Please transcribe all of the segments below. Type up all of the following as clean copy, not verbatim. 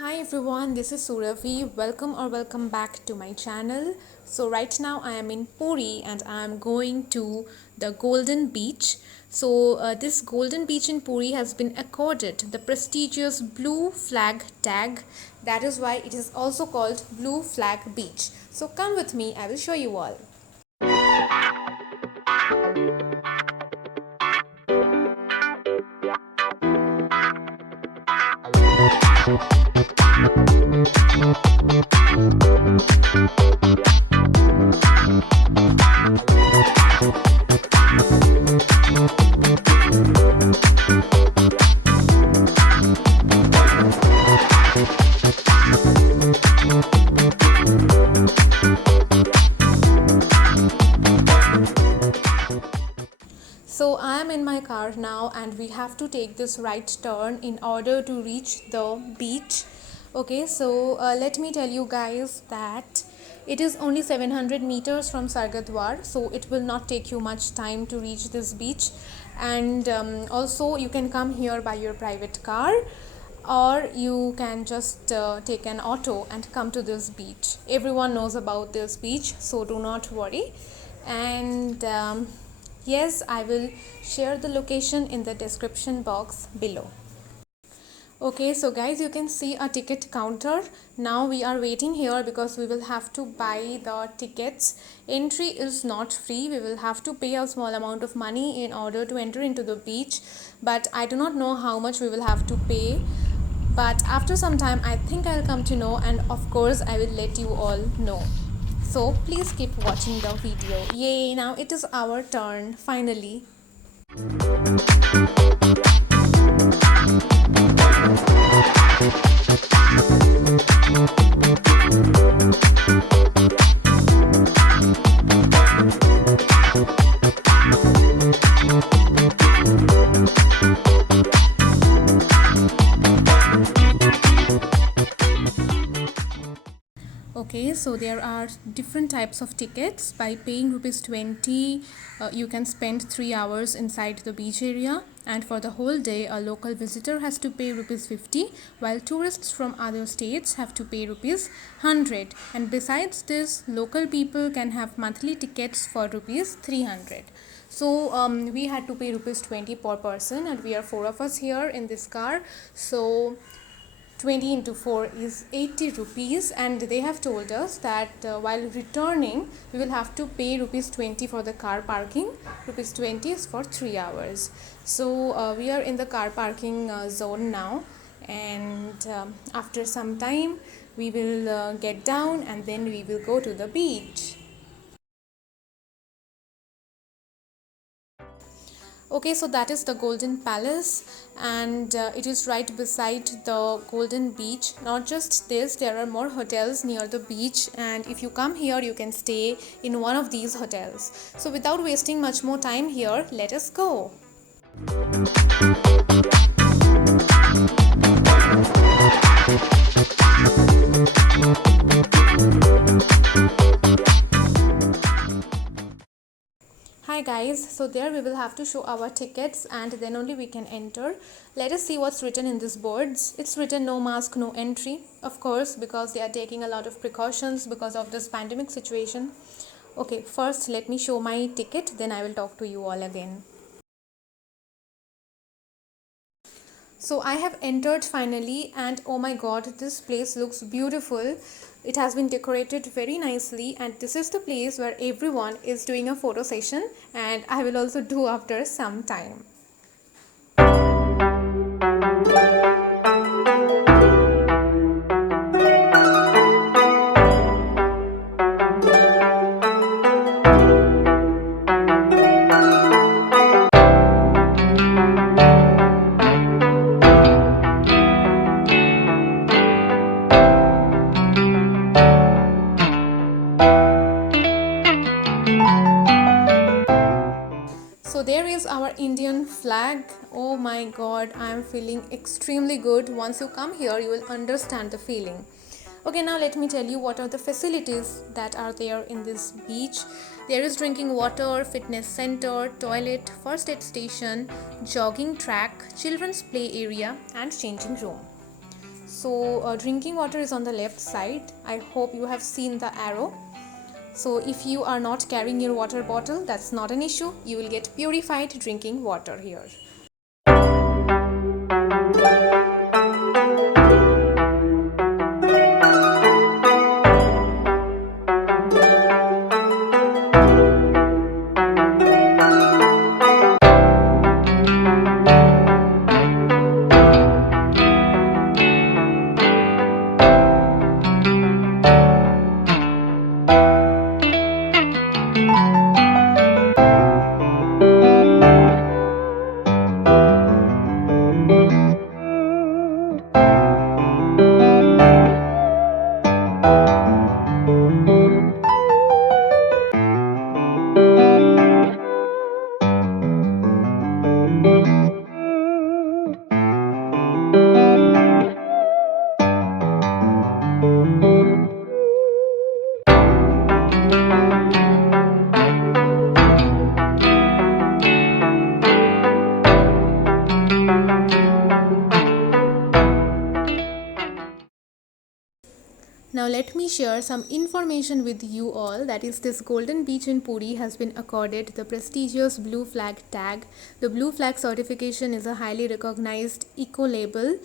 Hi everyone, this is Suravi. Welcome back to my channel. So right now I am in Puri and I am going to the Golden Beach. This Golden Beach in Puri has been accorded the prestigious Blue Flag tag. That is why it is also called Blue Flag Beach. So come with me, I will show you all. So I am in my car now and we have to take this right turn in order to reach the beach. Okay, let me tell you guys that it is only 700 meters from Sargadwar, so it will not take you much time to reach this beach. And also you can come here by your private car, or you can just take an auto and come to this beach. Everyone knows about this beach, so do not worry. And yes, I will share the location in the description box below. Okay, so guys, you can see a ticket counter. Now we are waiting here because we will have to buy the tickets. Entry is not free. We will have to pay a small amount of money in order to enter into the beach, but I do not know how much we will have to pay. But after some time I think I'll come to know, and of course I will let you all know. So please keep watching the video. Yay, now it is our turn finally. Okay, so there are different types of tickets. By paying rupees 20, you can spend 3 hours inside the beach area, and for the whole day a local visitor has to pay rupees 50, while tourists from other states have to pay rupees 100. And besides this, local people can have monthly tickets for rupees 300. So we had to pay rupees 20 per person, and we are 4 of us here in this car. So 20 into 4 is 80 rupees, and they have told us that while returning we will have to pay rupees 20 for the car parking. Rupees 20 is for 3 hours. So we are in the car parking zone now, and after some time we will get down and then we will go to the beach. Okay, so that is the Golden Palace, and it is right beside the Golden Beach. Not just this, there are more hotels near the beach, and if you come here you can stay in one of these hotels. So without wasting much more time here, let us go. Hi guys, so there we will have to show our tickets and then only we can enter. Let us see what's written in these boards. It's written no mask, no entry, of course, because they are taking a lot of precautions because of this pandemic situation. Okay, first let me show my ticket, then I will talk to you all again. So I have entered finally, and oh my god, this place looks beautiful. It has been decorated very nicely, and this is the place where everyone is doing a photo session, and I will also do after some time. So there is our Indian flag. Oh my god, I am feeling extremely good. Once you come here, you will understand the feeling. Okay, now let me tell you what are the facilities that are there in this beach. There is drinking water, fitness center, toilet, first aid station, jogging track, children's play area and changing room. So drinking water is on the left side. I hope you have seen the arrow. So if you are not carrying your water bottle, that's not an issue. You will get purified drinking water here. Now let me share some information with you all. That is, this Golden Beach in Puri has been accorded the prestigious Blue Flag tag. The Blue Flag certification is a highly recognized eco-label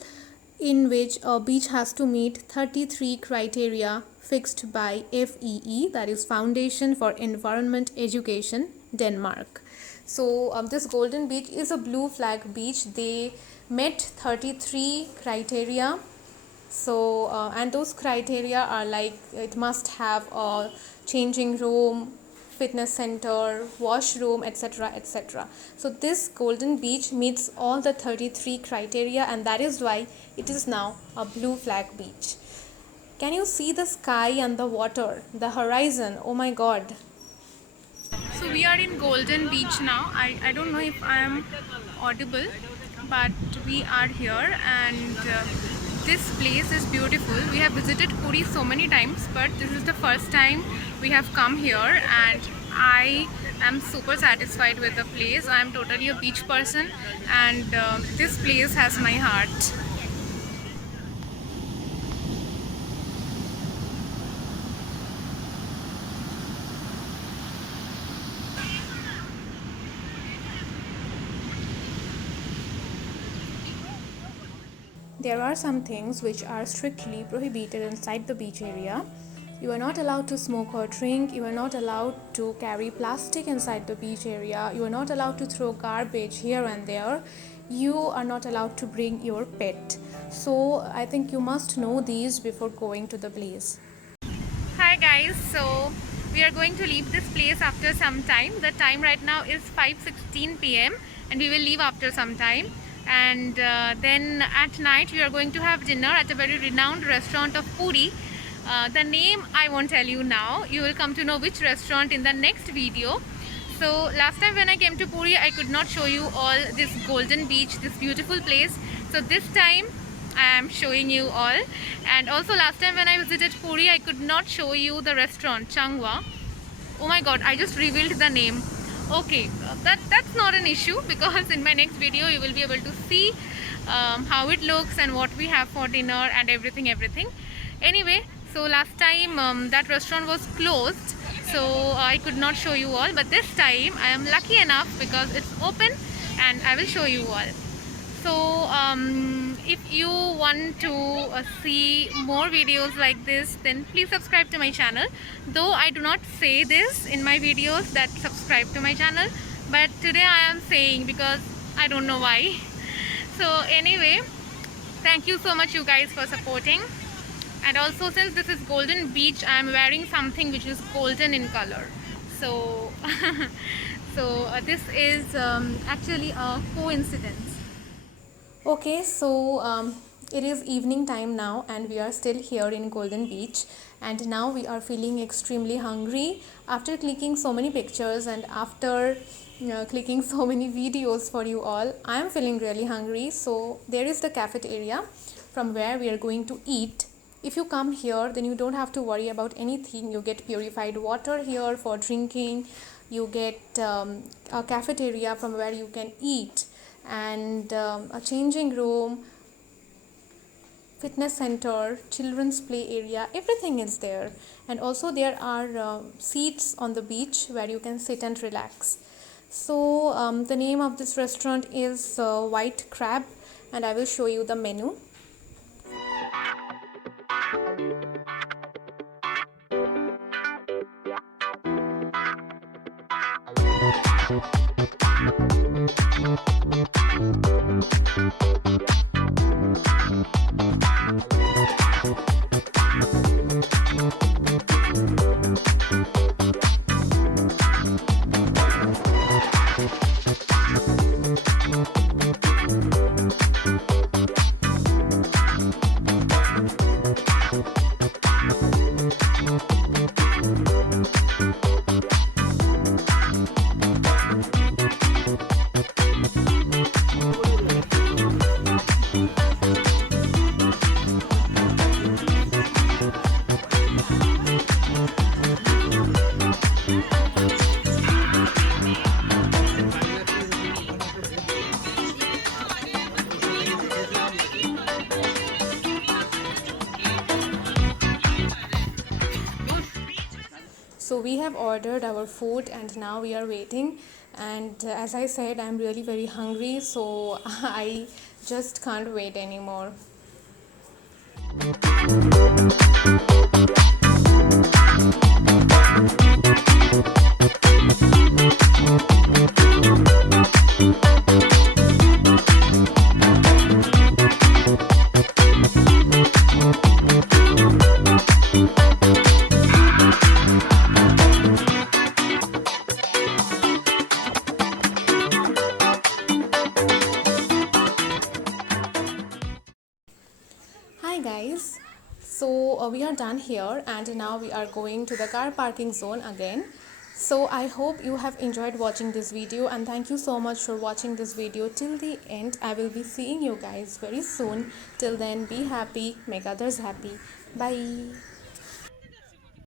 in which a beach has to meet 33 criteria fixed by FEE, that is Foundation for Environment Education, Denmark. So this Golden Beach is a Blue Flag beach. They met 33 criteria. So and those criteria are like, it must have a changing room, fitness center, washroom, etc, etc. So this Golden Beach meets all the 33 criteria, and that is why it is now a Blue Flag beach. Can you see the sky and the water, the horizon? Oh my god. So we are in Golden Beach now. I don't know if I am audible, but we are here, and this place is beautiful. We have visited Puri so many times, but this is the first time we have come here, and I am super satisfied with the place. I am totally a beach person, and this place has my heart. There are some things which are strictly prohibited inside the beach area. You are not allowed to smoke or drink. You are not allowed to carry plastic inside the beach area. You are not allowed to throw garbage here and there. You are not allowed to bring your pet. So I think you must know these before going to the place. Hi guys, so we are going to leave this place after some time. The time right now is 5:16 p.m. and we will leave after some time. And then at night we are going to have dinner at a very renowned restaurant of Puri. The name I won't tell you now. You will come to know which restaurant in the next video. So last time when I came to Puri, I could not show you all this Golden Beach, this beautiful place. So this time I am showing you all. And also last time when I visited Puri, I could not show you the restaurant Changwa. Oh my god, I just revealed the name. Okay, that's not an issue, because in my next video you will be able to see how it looks and what we have for dinner and everything. Anyway, so last time that restaurant was closed, so I could not show you all, but this time I am lucky enough because it's open and I will show you all. So if you want to see more videos like this, then please subscribe to my channel. Though I do not say this in my videos that subscribe to my channel, but today I am saying because I don't know why. So anyway, thank you so much you guys for supporting. And also, since this is Golden Beach, I am wearing something which is golden in color. So this is actually a coincidence. Okay, so it is evening time now and we are still here in Golden Beach, and now we are feeling extremely hungry after clicking so many pictures and after clicking so many videos for you all. I am feeling really hungry, so there is the cafeteria from where we are going to eat. If you come here, then you don't have to worry about anything. You get purified water here for drinking. You get a cafeteria from where you can eat, and a changing room, fitness center, children's play area, everything is there. And also there are seats on the beach where you can sit and relax. So the name of this restaurant is White Crab, and I will show you the menu. So we have ordered our food and now we are waiting. And as I said, I'm really very hungry, so I just can't wait anymore. Hi guys, so we are done here and now we are going to the car parking zone again. So I hope you have enjoyed watching this video, and thank you so much for watching this video till the end. I will be seeing you guys very soon. Till then, be happy, make others happy. Bye.